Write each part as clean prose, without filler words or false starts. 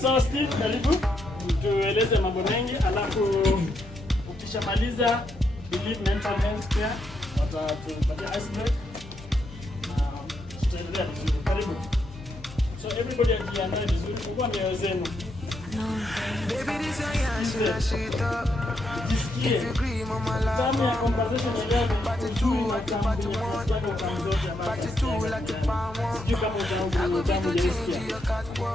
So Steve, karibu tueleze mambo mengi, alafu ukishamaliza believe mental health care watatupatia ice break na tutaendelea vizuri. Karibu. So everybody ajiandae vizuri, fungua mioyo zenu. Jisikie tamu ya conversation ya leo ni na tamu ya zote ambazo sijui kama utamu jisikia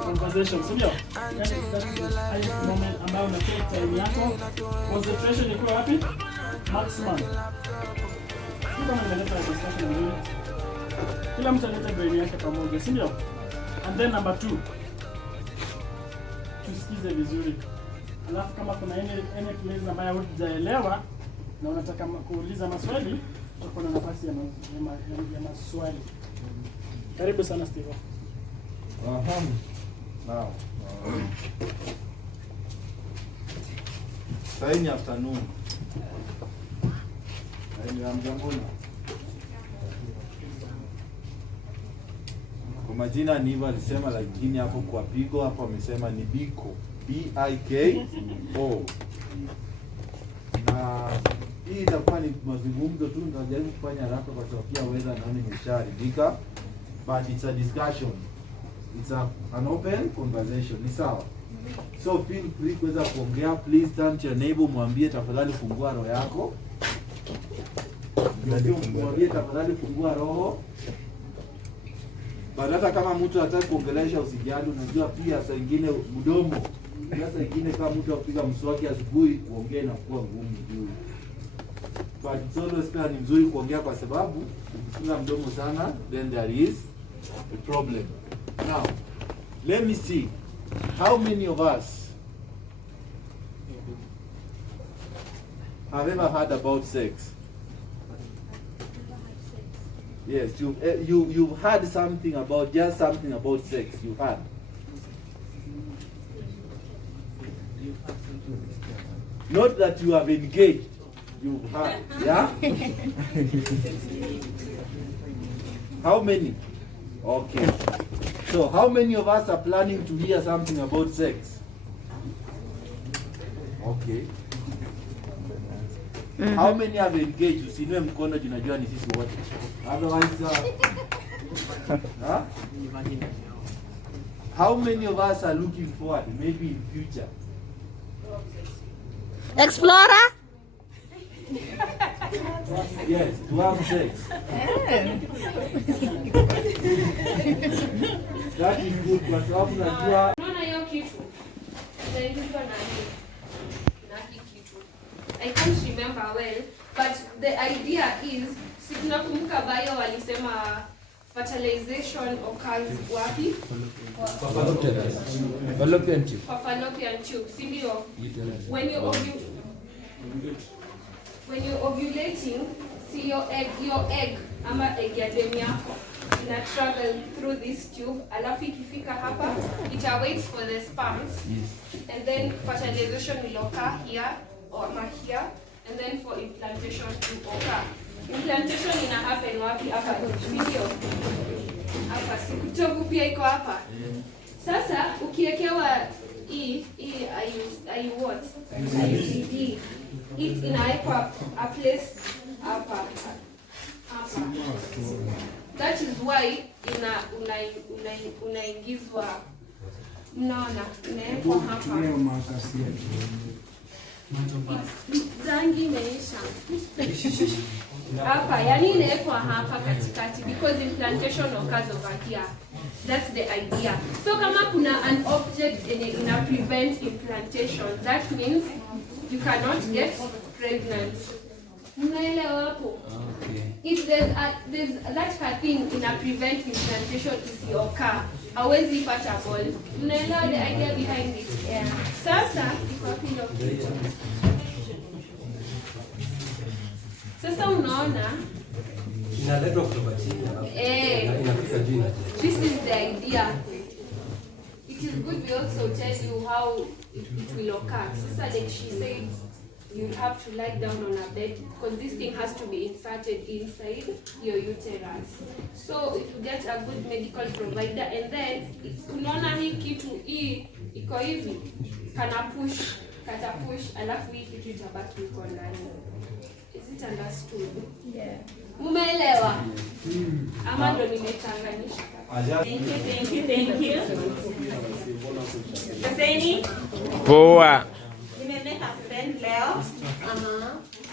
conversation, sio? Yani moment ambao unataka time yako, concentration iko wapi? Maximum. Kama unaleta discussion nzuri, kila mtu analeta brain yake pamoja, sio? And then number 2, tusikize vizuri. Alafu kama kuna any place ambayo hujaelewa na unataka kuuliza maswali, uko na nafasi ya maswali. Karibu sana Steve. Now. Saini afternoon. Mjamboni. Kwa majina ni hivyo alisema, lakini hapo kwa pigo hapo amesema ni Biko. B-I-K-O. Na hii itakuwa ni mazungumzo tu, nitajaribu kufanya haraka kwa sababu pia weather naona imeshaharibika. But it's a discussion. It's an open conversation. Ni sawa? So feel free kuweza kuongea. Please turn to your neighbor, mwambie tafadhali fungua roho yako. Mwambie tafadhali fungua roho. Hata kama mtu hataki kuongelesha usijali, unajua pia saa nyingine mdomo. Saa nyingine kama mtu akupiga mswaki asubuhi, kuongea inakuwa ngumu juu. But it's always better, ni mzuri kuongea kwa sababu ukifunga mdomo sana then there is a problem. Now, let me see. How many of us have ever heard about sex? Yes, you've heard something about, just something about sex. You heard. Not that you have engaged. You've heard. Yeah. How many? Okay. So how many of us are planning to hear something about sex? Okay. How many have engaged? Usinue mkono, tunajua ni sisi wote. Otherwise, huh? How many of us are looking forward, maybe in future? Explorer? Yes, to have sex. That is good, kwa sababu najua. Unaona hiyo kitu? Inaitwa nani? I can't remember well, but the idea is, si tunakumbuka bio walisema fertilization occurs wapi? Fallopian tube. Kwa fallopian tube, si ndio? When you're ovulating, see your egg ama egg ya demu yako ina travel through this tube, alafu ikifika hapa it awaits for the sperms, and then fertilization will occur here or here, and then for implantation to occur. Implantation ina happen wapi? Hapa video. Hapa sikutovu pia iko hapa. Sasa ukiekewa IUD, it inawekwa a place hapa. That is why unaingizwa, mnaona inawekwa hapa. Rangi imeisha hapa, yani inawekwa hapa katikati because implantation occurs over here. That's the idea. So kama kuna an object ina prevent implantation, that means you cannot get pregnant. Mnaelewa hapo? Okay. If there's that thing ina prevent implantation isioccur, hawezi pata ball. Mnaelewa the idea behind it? Yeah. Sasa iko hapo. Sasa unaona inaletwa kutoka chini inafika juu. This is the idea. It is good we also tell you how it will occur. Sasa like she said, you have to lie down on a bed because this thing has to be inserted inside your uterus. So if you get a good medical provider, and then unaona hii kitu hii iko hivi kata push alafu hii kitu itabaki iko ndani. Is it understood? Yeah. Umeelewa? Ama ndo nimechanganyisha. Thank you. Kaseni? Poa. Nimemake a friend leo.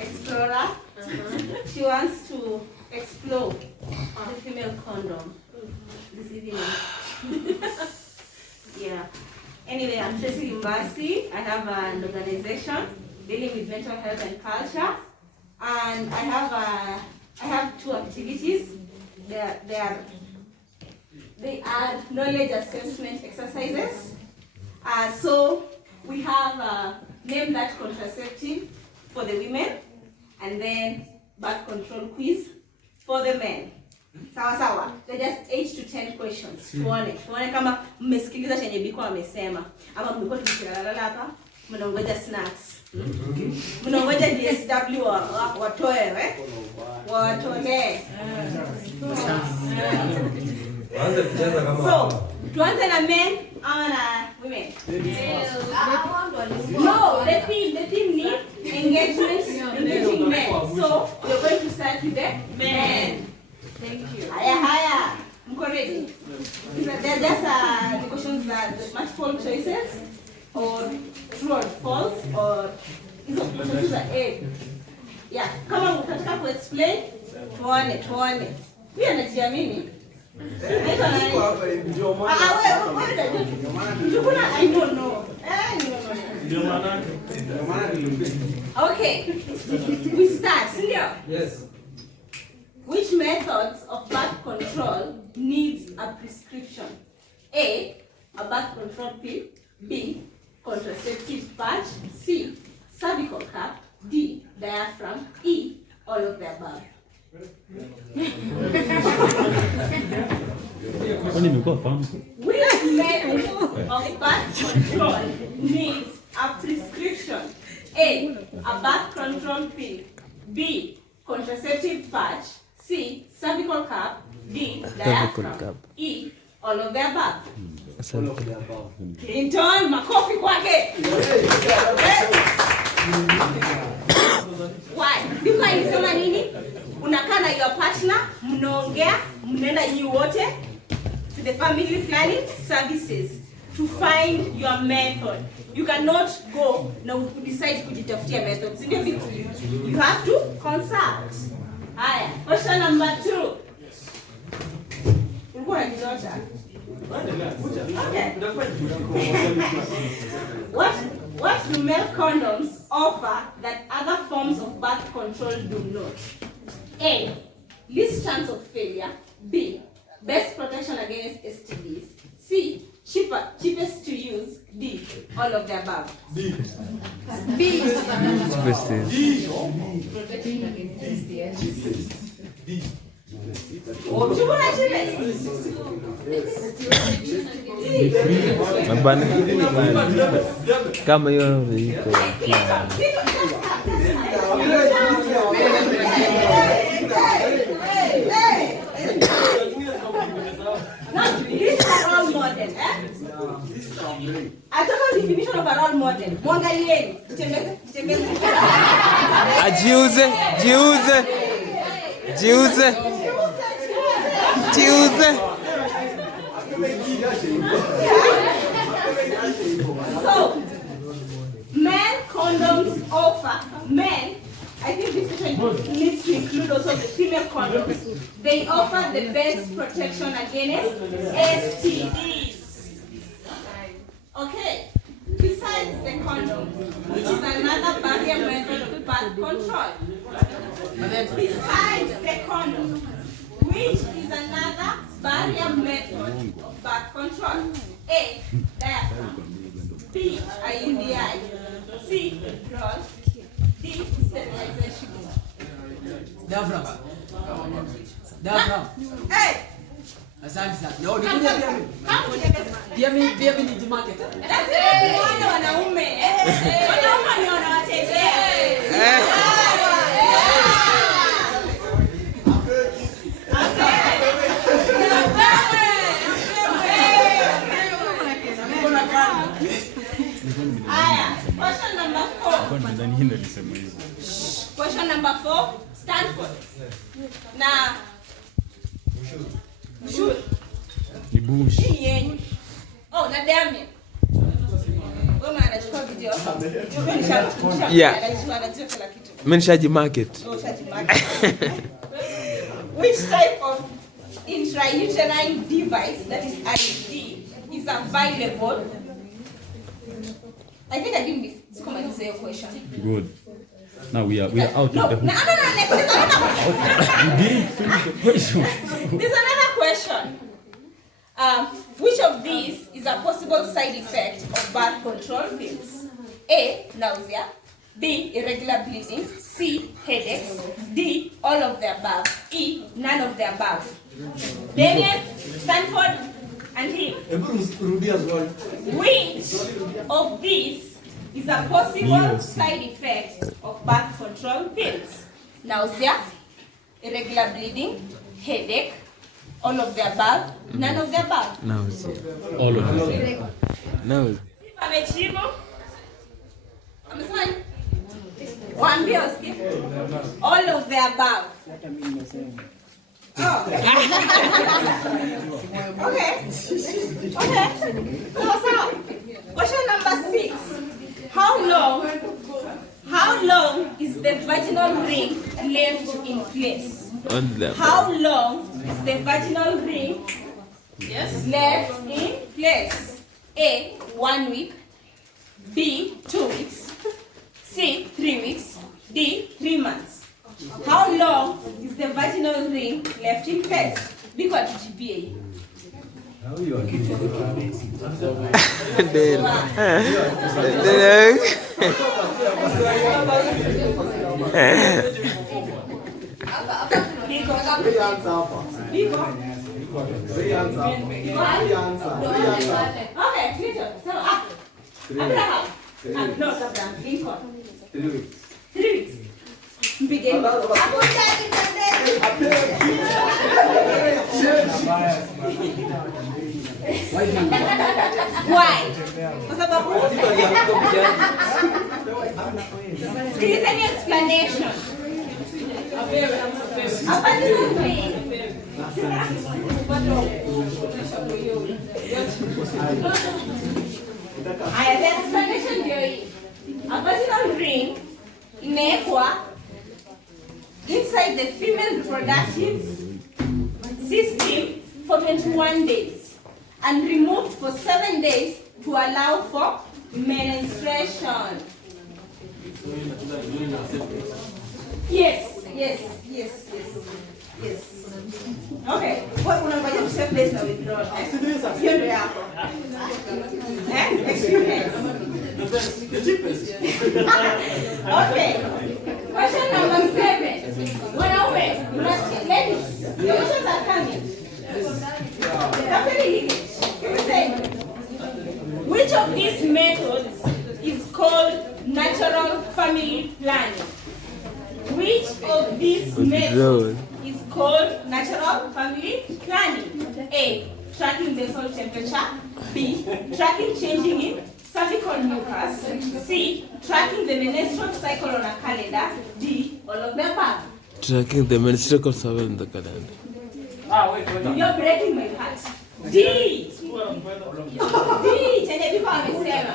Explorer. She wants to explore the female condom this evening. Yeah. Anyway, I'm Tracy Lumbasi. I have an organization dealing with mental health and culture, and I have two activities. They are knowledge assessment exercises. So we have name that contraceptive for the women, and then birth control quiz for the men. Sawa. They're just 8 to 10 questions. Tuone kama mmesikiliza chenye biko amesema ama mlikuwa tukilala hapa mnaongoja snacks. Mnaongoja DSW watoe watolee. So, tuanze na men ama na women? No, the theme need engagement engaging men. So, we're going to start with the men. Thank you. Haya. Mko ready? They're just the questions that the multiple choices or true or false or hizo questions are A. Yeah, kama unataka ku explain tuone. Pia anajiamini. Naitwa nani? Wewe I don't know. Ndio maana. Okay. We start. Sindio? Yes. Which methods of birth control needs a prescription? A, a birth control pill. B, contraceptive patch. C, cervical cap. D, diaphragm. E, all of the above. Which method of birth control needs a prescription? A, a birth control pill. B, contraceptive patch. C, cervical cap. D, diaphragm. E, all of the above. Clinton, makofi kwake. Why? Biko alisema nini? Unakaa na your partner, mnaongea, mnaenda nyi wote to the family planning services to find your method. You cannot go na decide kujitafutia methods. Ndio vitu. You have to consult. Haya, question number 2. Ulikuwa unajizosha? Okay. What do male condoms offer that other forms of birth control do not? A, least chance of failure. B, best protection against STDs. C, cheapest to use. D, all of the above. B. Protection against STDs. D. Kama hiyo These are all modern, I told you the definition of a role model. Mwangalieni, jitembeze. Jiuze. So, men condoms offer, men, I think this question needs to include also the female condoms. They offer the best protection against STDs. Okay, besides the condom, which is another barrier method of birth control. Besides the condom, which is another barrier method of birth control. A, diaphragm. B, IUDI. C, drugs. D, sterilization. Diaphragm. Hey! Asante sana. Leo nikuja pia mimi ni market. Lazima muone wanaume. Wanaume ni wanawatetea. Question number 4. Question number 4. Stanford. Now, shoot. Oh, na Damien. Yeah. Menshaji market. Which type of intrauterine device, that is IUD, is available? I think I didn't say your question. Good. Now we are out No, of the. no, there's another question. You didn't finish the question. There's another question. Which of these is a possible side effect of birth control pills? A. Nausea. B. Irregular bleeding. C. Headaches. D. All of the above. E. None of the above. Damien, Stanford, and him. Which of these is a possible side effect of birth control pills? Nausea, irregular bleeding, headache, all of the above, none of the above. Nausea. All of them. Nausea. Amejibu. Amesema waambie usikie. All of the above. Oh. Okay. So, question number 6. How long is the vaginal ring left in place? How long is the vaginal ring left in place? A. 1 week. B. 2 weeks. C. 3 weeks. D. 3 months. How long is the vaginal ring left in place? Because GBA. How you are giving Okay, Peter. So, Abraham. No, Abraham. Lincoln. 3 weeks. 3 weeks. Begin. Why? Kwa sababu sikilizeni explanation. Hapa ni nini? Aya, the explanation ndio hii. A vaginal ring inawekwa inside the female reproductive system for 21 days and removed for 7 days to allow for menstruation. Yes. Okay. What unangoja to save days na withdrawal? Hiyo ndio yako. Experience. Okay. Question number 7. Wanaume, ladies, the questions are coming. Which of these methods is called natural family planning? Which of these methods is called natural family planning? A. Tracking the soil temperature. B. Tracking changing in cervical mucus. C. Tracking the menstrual cycle on a calendar. D. All of the above. Tracking the menstrual cycle on the calendar. You're breaking my heart. D. Chenye people wamesema.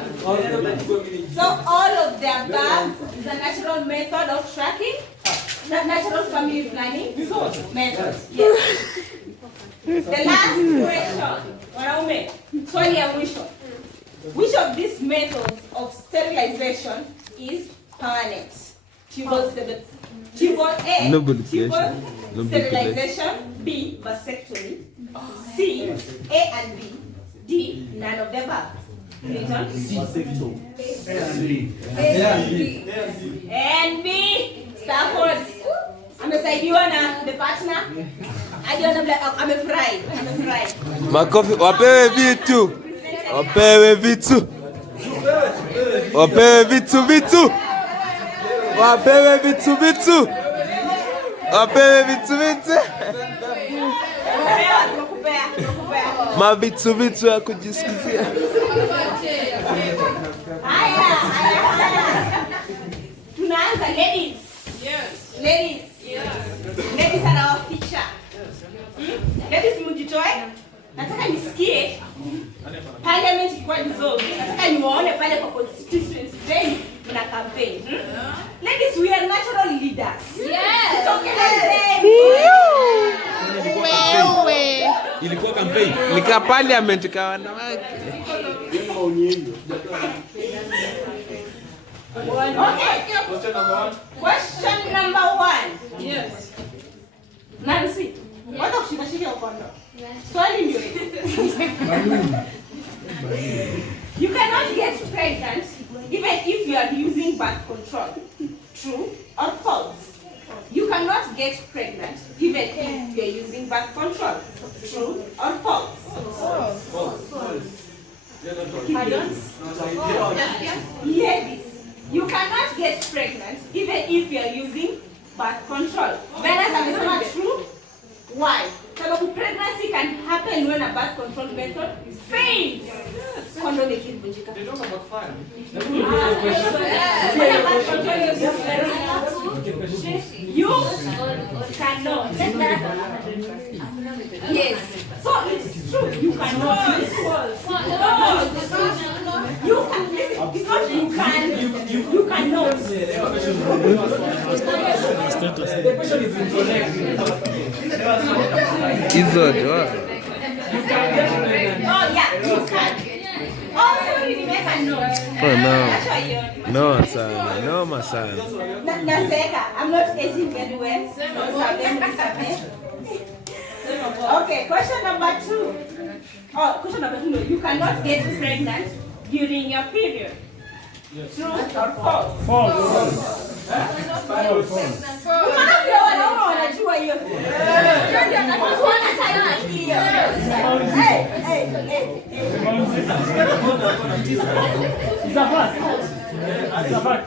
So all of the above is a natural method of tracking. Natural family planning method. Yes. The last question. Wanaume, swali ya mwisho. Which of these methods of sterilization is permanent? Tubal A. Tubal sterilization. B. Vasectomy. C. A and B. D. None of the above. And B. Stafford. Amesaidiwa na the partner. Amefurahi. Makofi, wapewe vitu. Wapewe vitu. Wapewe vitu vitu. Wapewe vitu vitu. Mavitu vitu ya kujisikizia. Haya. Tunaanza ladies. Yes. Ladies. Yeah. Ladies are our feature. Ladies mjitoe. Nataka nisikie parliament ikiwa dissolved. Nataka niwaone pale kwa constituency zenu mna campaign. Ladies, we are natural leaders. Yes. Wewe. Ilikuwa campaign. Nika parliament kwa wanawake. Okay. Question number 1. Yes. Nancy, wacha kushika ukondo. Swali ndio hili. You cannot get pregnant even if you are using birth control. True or false? You cannot get pregnant even if you are using birth control. True or false? False. Pardon? Ladies, you cannot get pregnant even if you are using birth control. Venus amesema true. Why? Sababu pregnancy can happen when a birth control method fails. Condom ikivunjika. They don't backfire. You cannot. Yes. So it's true. You cannot. You can. Listen, it's not you can. You cannot. The question is incorrect. Hizo ndio. Oh yeah, you can. Also, you make a note. Oh no. No sana. No masana. Naseka, I'm not aging very well. Okay, question number 2. Oh, question number 2. No, you cannot get pregnant during your period. Yes. True or false? False. It's a fact. It's a fact.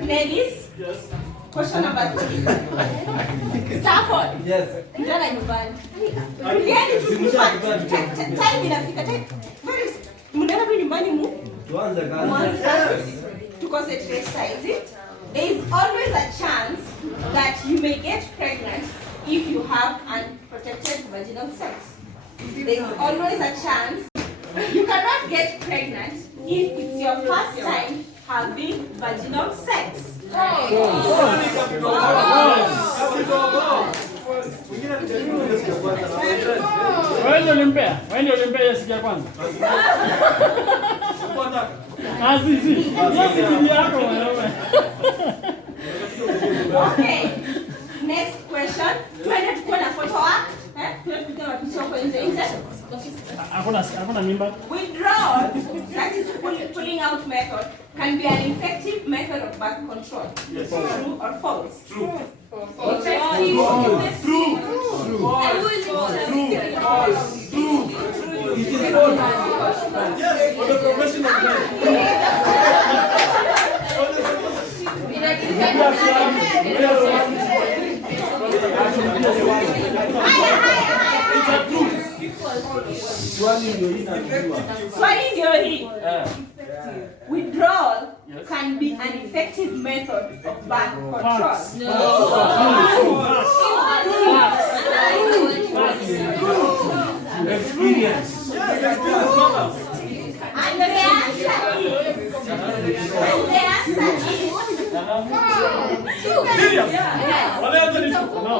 Ladies? Yes. Question number 3. Stafford. Yes. Njana nyumbani. Yaani time inafika time. Mnaenda tu nyumbani mu? Tuanze kazi. To concentrate size. There is always a chance that you may get pregnant if you have unprotected vaginal sex. There is always a chance you cannot get pregnant if it's your first time having vaginal sex. Wewe ulimpea siku ya kwanza. Azizi. Yako wewe. Okay. Next question. Tuende tukue na photo wako. Tuende kupiga mapicha huko nje. Hakuna mimba. Withdrawal, that is pulling out method, can be an effective method of birth control. Yes. True or false? True. False. True. It is false. Yes, for the profession of Swali ndio hii. Withdrawal can be an effective method of birth control. Experience. And the answer is Serious? yes. No.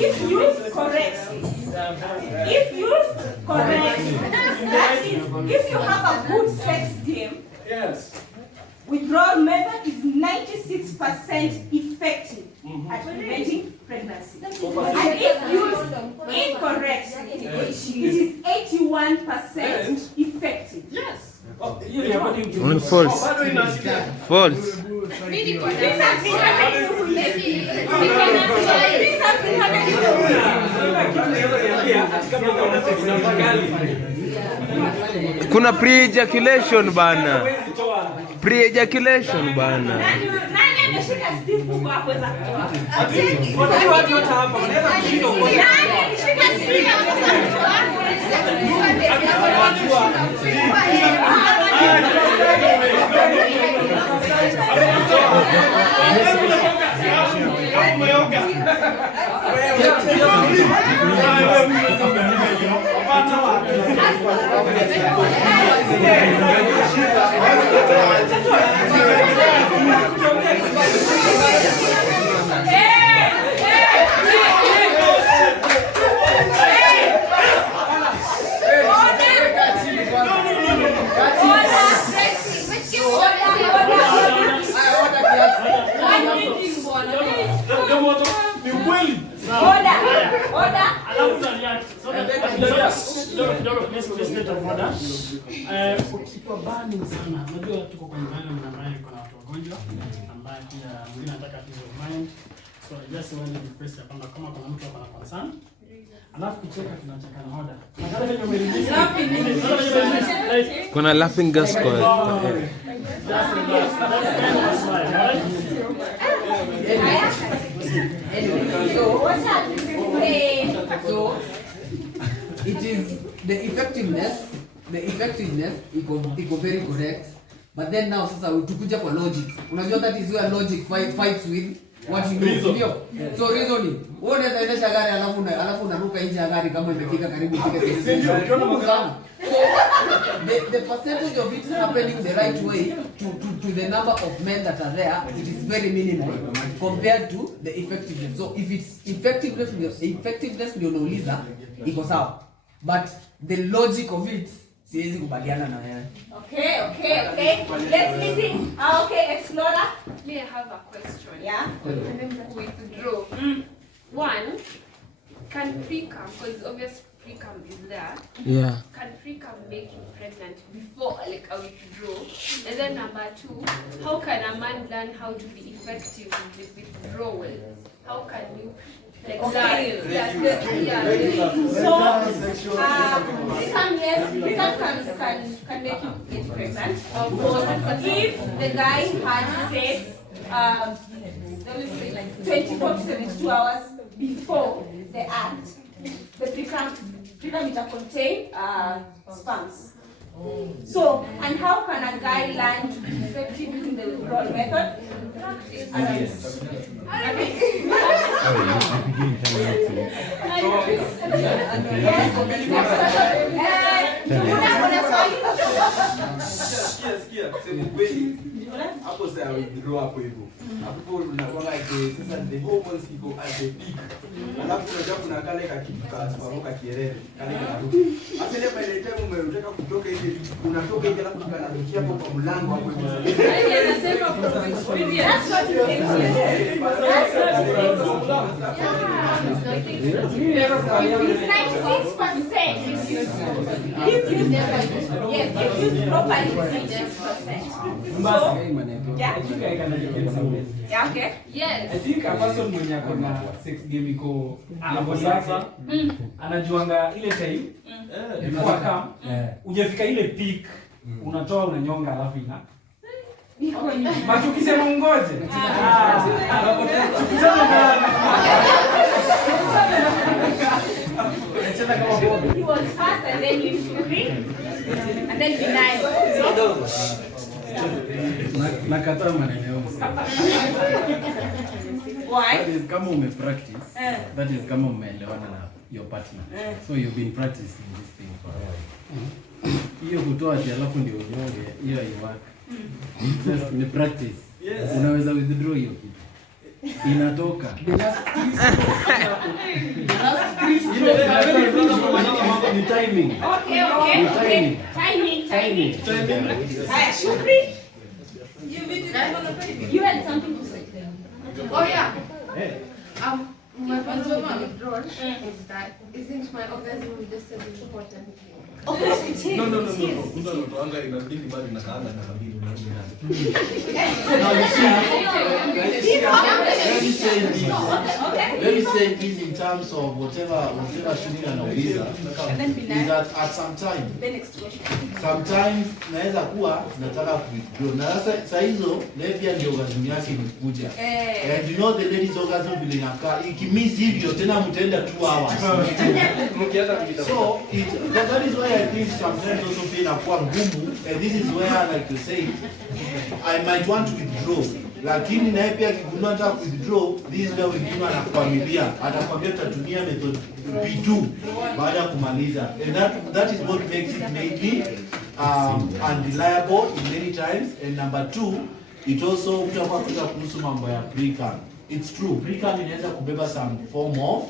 if used correctly, that is, if you have a good sex game, Yes. withdrawal method is 96% effective at preventing pregnancy. And if used incorrectly, it is 81% effective. Yes. Oh, hiyo ni according to On false. bado inashika. False. These have been happening to me. These have been happening to me. Kuna pre-ejaculation bana. Pre-ejaculation bana. Nani ameshika Steve kubwa hapo za kutoa? Watu wote hapa wanaweza kushika kwa. Nani ameshika Steve hapo za kutoa? Ukiwa burning sana, unajua tuko kwenye environment ambayo kuna watu wagonjwa ambaye pia mwingine anataka peace of mind. So I just want to request kwamba kama kuna mtu hapa na concern, alafu kucheka tunacheka na hoda. Na kama vile umerelease Kuna laughing gas kwa. So it is the effectiveness iko very correct, but then now sasa tukuja kwa logic. Unajua that is where logic fights with what you know. So reasoning, wewe unaweza endesha gari alafu unaruka nje ya gari kama imefika karibu ifike kesi. So the percentage of it happening the right way to the number of men that are there, it is very minimal compared to the effectiveness. So if it's effectiveness ndio unauliza iko sawa, but the logic of it siwezi kubaliana na wewe. Okay. Let's listen. Okay, Explorer. Me, I have a question. Yeah. Withdraw. One, can pre-cum, because obviously pre-cum is there. Yeah. Can pre-cum make you pregnant before like a withdrawal? And then number two, how can a man learn how to be effective with withdrawal? How can you like Okay. So, pre-cum can make you get pregnant. If the guy had sex 24 to 72 hours before the act, the pre-cum will contain sperms. So, and how can a guy learn to be effective using the withdrawal method? Practice. Sikia, kusema kweli. Hapo sasa withdraw hapo hivyo. Hapo unakuwa like sasa the hormones iko at the peak. Alafu unajua kuna kale kakitu ka kierere, kale kanaruka. Hasa ile pale time unataka kutoka hivi, unatoka hivi alafu kanarukia hapo kwa mlango hapo hivyo. Yaani anasema from experience. That's what you can If you properly, it's 96%. Yeah, okay. yes. I think a person mwenye ako na sex game iko hapo sasa anajuanga ile time before come ujafika ile peak unatoa unanyonga alafu ina Macho ukisema ungoje He was fast and then you free and then denial. Nakataa maneno. Why? That is kama umepractice. That is kama umeelewana na your partner. So you've been practicing this thing for a while. Hiyo kutoa ati alafu ndio unyonge, hiyo haiwork. Just ni practice. Unaweza withdraw hiyo kitu. inatoka. Ni timing. Okay. Timing. Shukri, you had something to say. Oh yeah. Hey. My problem with withdrawal is that isn't my orgasm just as important? Of course it is. No. Yes. Kumbe unatoanga inabidi bado inakaanga na kabili unarudi ndani. Let me say this in terms of whatever Shuni anauliza is that at The next question. sometimes naweza kuwa nataka withdraw na sasa hizo pia ndio orgasm yake imekuja. And you know the ladies orgasm vile inakaa ikimiss hivyo tena mtaenda 2 hours. So that is why I think sometimes also feel inakuwa ngumu, and this is where like you say I might want to withdraw. Lakini naye pia kigundua nataka withdraw, this is where wengine wanakwambia atakwambia tutatumia method B2 baada ya kumaliza, and that is what makes it maybe unreliable in many times. And number 2, it also utakuwa kuhusu mambo ya pre-cum. It's true, pre-cum inaweza kubeba some form of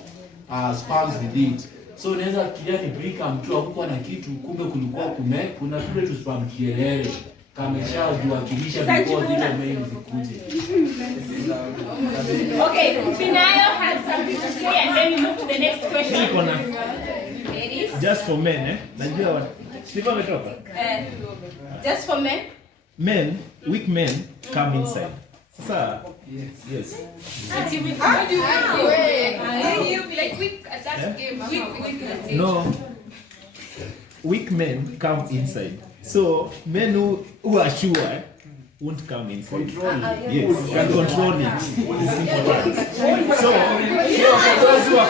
sperms with it. So unaweza fikiria ni pre-cum tu hakukuwa na kitu, kumbe kulikuwa kuna tule tu sperm kielele kameshajiwakilisha before zile main zikuje. Okay, Pinayo has something to say and then we move to the next question. Ladies? Just for men, Najua what? Steve ametoka. Just for men? Men, weak men come inside. Sasa, yes. No. Weak men come inside. So men who are sure won't come inside. Control it. Yes, can control it. It's important. So those who are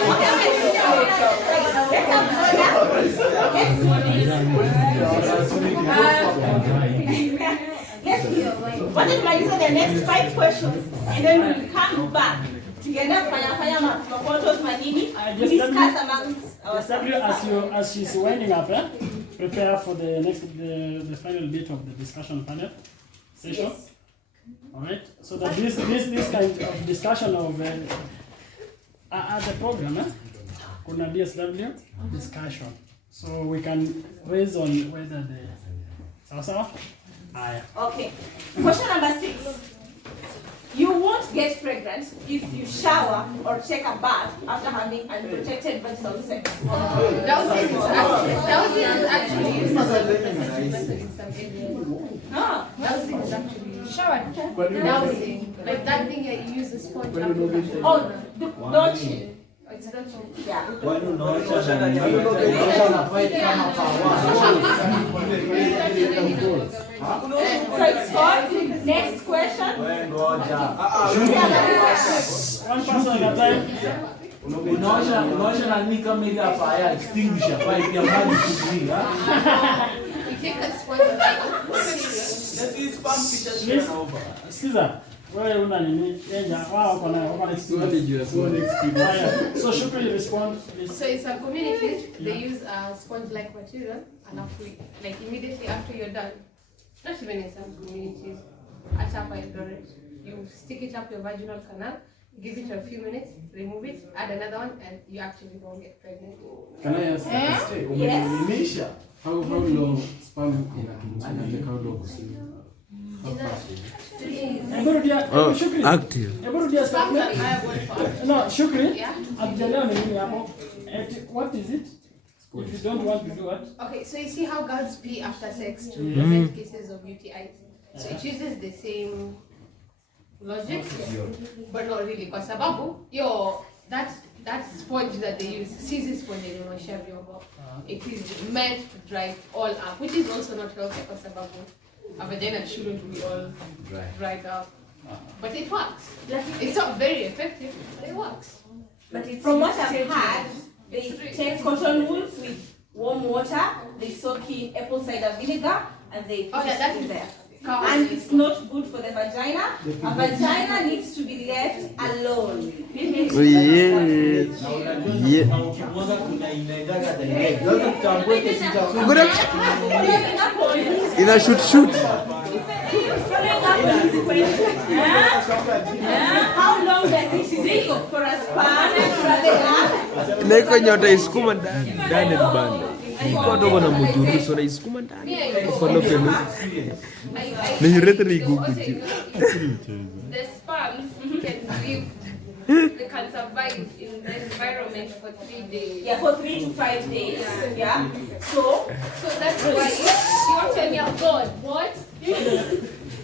Yes, what if I answer the next 5 questions and then we'll come back together fire photos manini we discuss amongst ourselves. As she's winding up, prepare for the next the final bit of the discussion panel session. Yes. All right. So that this kind of discussion of at the program, kuna DSW discussion, so we can raise on whether the sawa. Okay. Question number 6. You won't get pregnant if you shower or take a bath after having unprotected vaginal sex. Dowsing is actually used as a Dowsing is actually shower. Dowsing, like that thing that you use the sponge. Oh, don't you? It's not Yeah. Kwani unaosha na nini? Kama pawa. So it's for next question. Ngoja. One person at a time. Unaosha na nini kama ile fire extinguisher pipe ya maji kuzini, You take a sponge like Sikiza, wewe una nini? Yenja, wao wako experience. So Shukri respond please. So in some communities, they use a sponge-like material, and like immediately after you're done, not even in some communities, at up by Eldoret, you stick it up your vaginal canal, give it a few minutes, remove it, add another one, and you actually won't get pregnant. Can I ask? Yes. How long sperm can how long? Active. No, Shukri. Yeah. What is it? If you don't want to do what? Okay, so you see how girls pee after sex to prevent cases of UTIs. So it uses the same logic, but not really. Kwa sababu, that sponge that they use, CZ sponge, it is meant to dry it all up, which is also not healthy kwa sababu a vagina shouldn't be all dried up. But it works. It's not very effective, but it works. But from what I've heard, they take cotton wool with warm water, they soak in apple cider vinegar, and they put it in there. And it's not good for the vagina. A vagina needs to be left alone. Yes. Following up on In a shoot. following up on this question, How long does it take for a sperm to travel up? Naiko nyota isukuma ndani banda. Iko dogo na mujuru so na isukuma ndani. Follow pelu. Ni rete ni gugu. The sperms can live, they can survive in the environment for 3 days. Yeah, for 3 to 5 days. Yeah. So that's why your time you're God. What?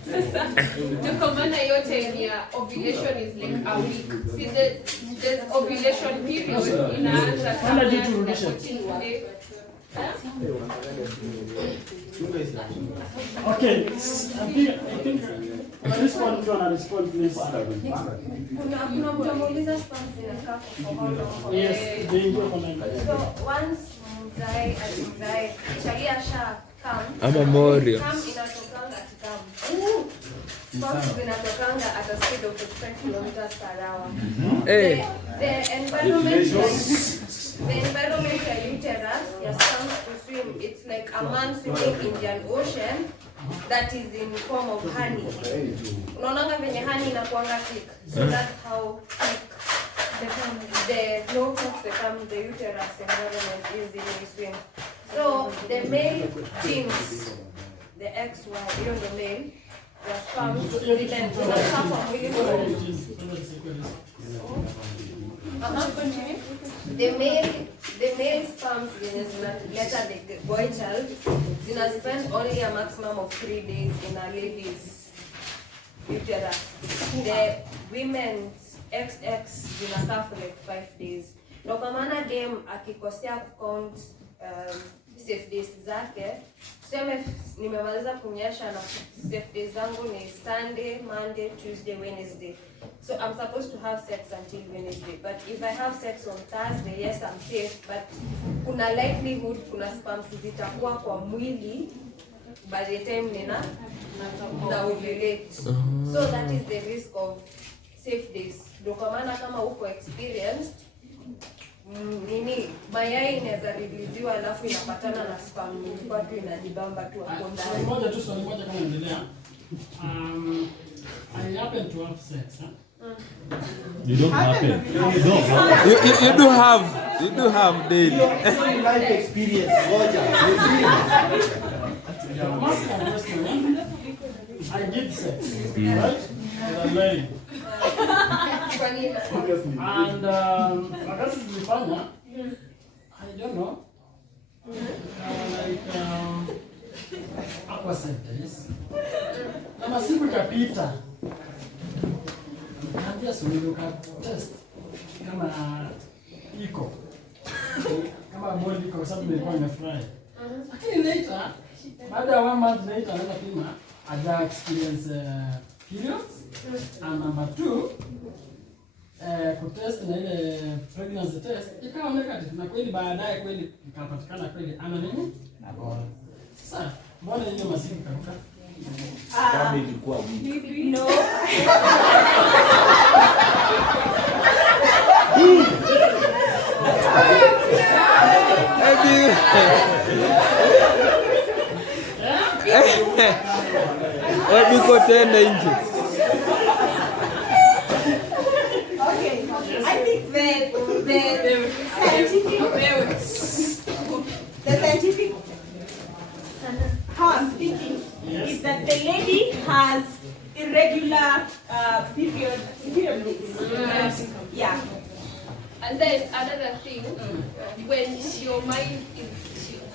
The command your time your ovulation is like a week. See the ovulation period in our 14 day. Okay, I think respond to an respond please. Kuna mtu ameuliza sperms zinakaa for how long? Yes, they enjoy for like So once mzae chali asha come. Ama Morio. Come inatokanga atikam. Sperms zinatokanga at a speed of 25 kilometers per hour. The environment ya uterus, your sperms to swim, it's like a man swimming in the ocean that is in form of honey. Unaonanga venye honey inakuanga thick. So that's how thick the uterus environment is in the swim. So the male teams, the XY, you know the male, the sperms, the male sperms zinaleta the boy child zina spend only a maximum of 3 days in a lady's uterus. The women's XX zinakaa for like 5 days. Ndio kwa maana dem akikosea count safe days zake, tuseme nimemaliza kunyesha na safe days zangu ni Sunday, Monday, Tuesday, Wednesday. So I'm supposed to have sex until Wednesday. But if I have sex on Thursday, yes, I'm safe. But kuna likelihood kuna sperms zitakuwa kwa mwili by the time nina ovulate. So that is the risk of safe days. Ndio kwa maana kama uko experienced, mayai inaweza releasiwa alafu inapatana na sperm kwa tu inajibamba tu hapo ndani. Swali moja kama endelea. I happen to have sex, huh? You don't happen. You do have daily. Life experience. I did sex, right? With a lady. And wakati tulifanya, I don't know, like aqua centers. Kama siku ikapita, nikaambia Suluhu ukatest kama iko, kama body iko, kwa sababu nilikuwa nimefurahi. Lakini later, baada ya 1 month later, naenda pima, aja experience periods, and number 2, kutest na ile pregnancy test ikawa negative, na kweli baadaye kweli ikapatikana kweli ana nini na bora. Sasa mbona hiyo masiku karuka? Kama ilikuwa wingi. No. Biko tena nje. Okay, I think the scientific how I'm thinking is that the lady has irregular period weeks. Yeah. And then another thing, when your mind is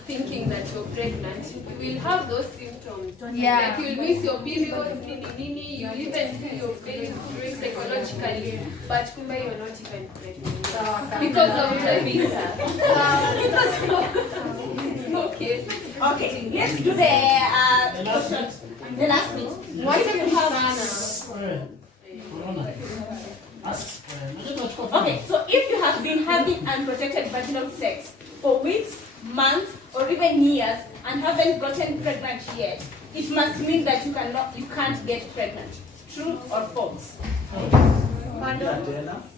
thinking that you're pregnant, you will have those symptoms. Yeah. Like you'll miss your period, you'll even feel your belly during psychologically, but kumbe you're not even pregnant. Because of the visa. Okay. Okay, let's do the last bit. What if you have Okay, so if you have been having unprotected vaginal sex for weeks, months, or even years and haven't gotten pregnant yet, it must mean that you can't get pregnant. True or false?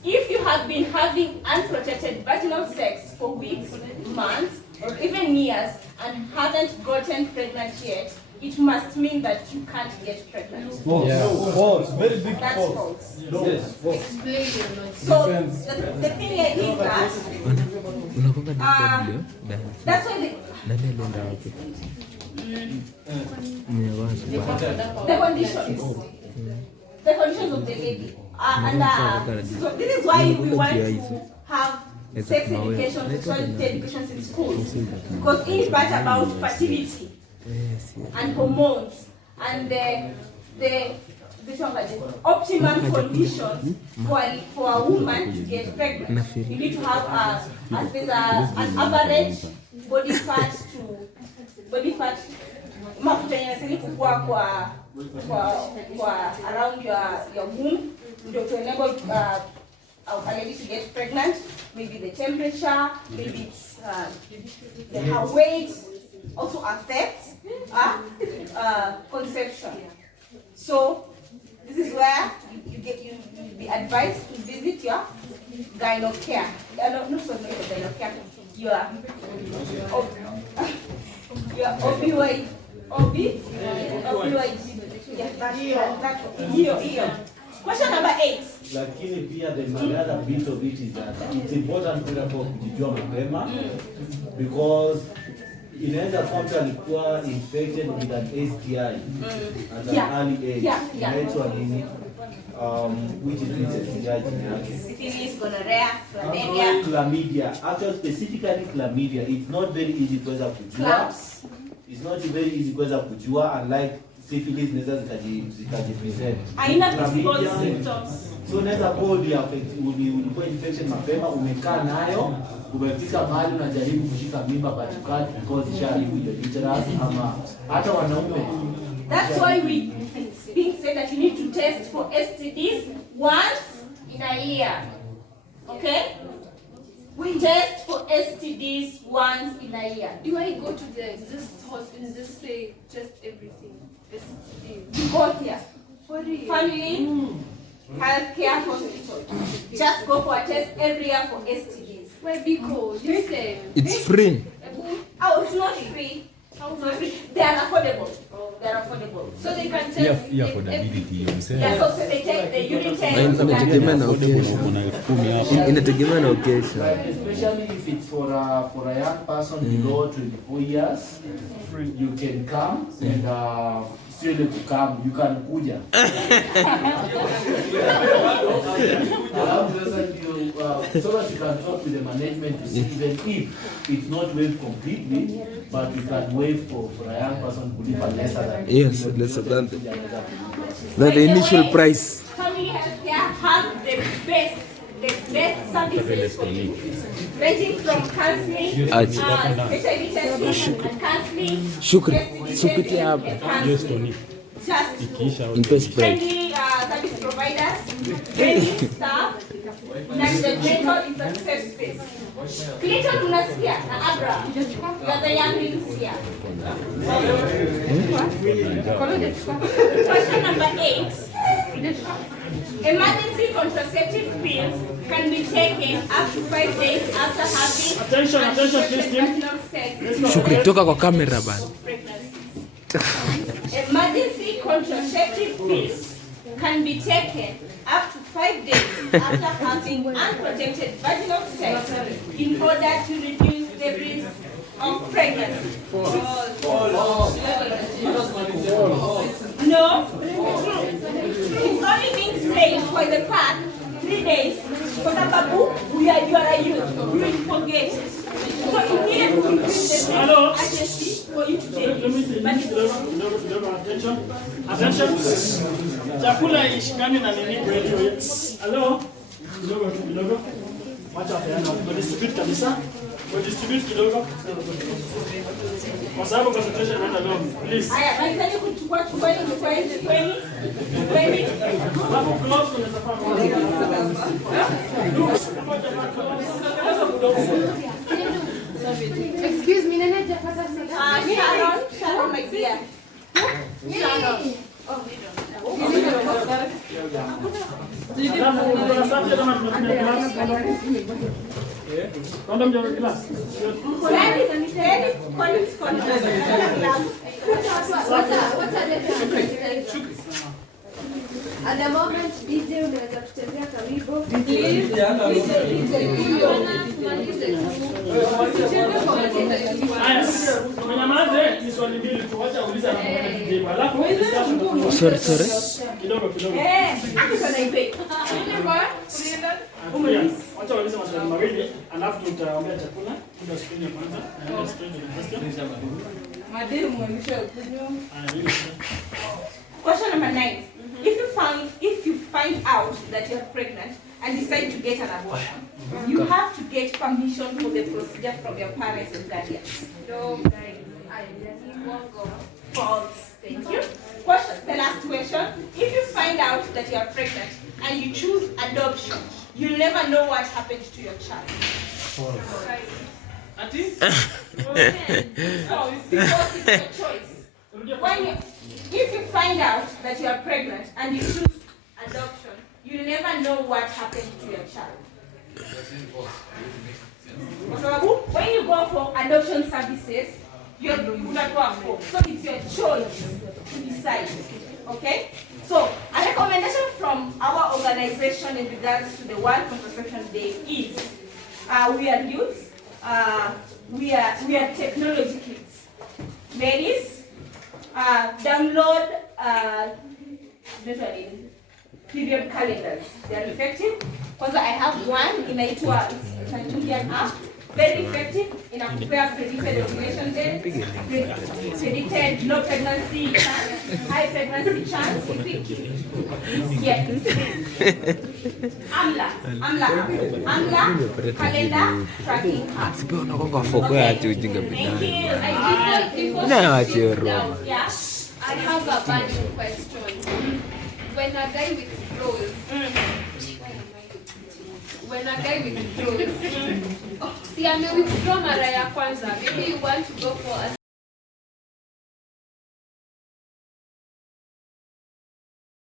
If you have been having unprotected vaginal sex for weeks, months, or even years and haven't gotten pregnant yet, it must mean that you can't get pregnant. False. Yeah. False. Very big That's false. false. Yes, false. Explain your logic. So the thing here is that that's why the conditions of the lady and so this is why we want to have sex education, sexuality education in schools, because it is part about fertility and hormones and the optimum conditions for a woman to get pregnant. You need to have an average body fat mafuta yanastahili kukua kwa around your womb to enable a lady to get pregnant. Maybe the temperature, maybe it's her weight also affects conception. So this is where you be advised to visit your gyno care. Not so much gyno care. Your opioid. Question number 8. Lakini pia the other bit of it is that it's important pia kwa kujijua mapema because inaweza kuwa mtu alikuwa infected with an STI at an early age. Inaitwa nini? Which is STI Syphilis, gonorrhea, chlamydia. Chlamydia. Actually, specifically chlamydia. It's not very easy kuweza kujua. It's not very easy kuweza kujua, unlike syphilis inaweza zikajipresent. Haina physical symptoms. So unaweza kuwa ulikuwa infection mapema, umekaa nayo, umefika mahali unajaribu kushika mimba but you can't because ishaharibu your uterus ama hata wanaume. That's why it's being said that you need to test for STDs once in a year. Okay? We test for STDs once in a year. Do I go to this hospital and just say test everything? STDs. You go here. For real? Family healthcare hospital. Just go for a test every year for STDs. Why? Because listen. It's free. Oh, it's not free. How much? They are affordable. They are affordable. So they can test. Yeah, affordability. Yeah, so they take the urine test. Inategemea na occasion. Inategemea na occasion. Especially if it's for a young person below 24 years, you can come and still to come. You can kuja. So that you can talk with the management to see even if it's not waived completely, but you can waive for a young person who live lesser than lesser than the initial price. Family healthcare has the best services for you, ranging from counseling, HIV testing, and counseling. Shukri hapa. Just friendly service providers, training staff, and the clinical is a safe space. Clinical unasikia na Abra, the younglings here. Question number 8. Emergency contraceptive pills can be taken up to 5 days after having Attention, please, team. Shukri, toka kwa kamera bana. Emergency contraceptive pills can be taken up to 5 days after having unprotected vaginal sex in order to reduce the risk of pregnancy. No, it's only being said for the past 3 days. For sababu, you are a youth, you will forget it. So you need to bring the urgency for you to take it. Attention. Chakula ishikani na nini kwetu. Hello. Kidogo. Wacha peana. Kwa distribute kabisa. Kwa distribute kidogo. Kwa sababu concentration inaenda low. Please. Haya, basi kuchukua kweni. Hapo close unaweza fanya. Excuse me, Nana, Sharon, my dear. Sharon. Condom your glass. Ready? At the moment, DJ unaweza kuchezea karibu. Sorry. Wacha waulize maswali mawili, alafu tutaombea chakula. Kuja screen ya kwanza. Question number 9. If you find out that you're pregnant and decide to get an abortion, you have to get permission for the procedure from your parents and guardians. No, guys. I won't go. False. Thank you. The last question. If you find out that you are pregnant and you choose adoption, you'll never know what happened to your child. False. No, it's because it's your choice. If you find out that you are pregnant and you choose adoption, you'll never know what happened to your child. When you go for adoption services, you're not going for. So it's your choice to decide. Okay? So a recommendation from our organization in regards to the World Contraception Day is we are youth, we are technology kids. Ladies, download period calendars. They are effective. Because I have one in it's an Indian app. Very effective in a predicted ovulation date, predicted low pregnancy chance, high pregnancy chance. Yes. AMLA calendar tracking app. Thank you. Yeah. I have a burning question. When a guy withdraws, si ame withdraw mara ya kwanza, maybe you want to go for a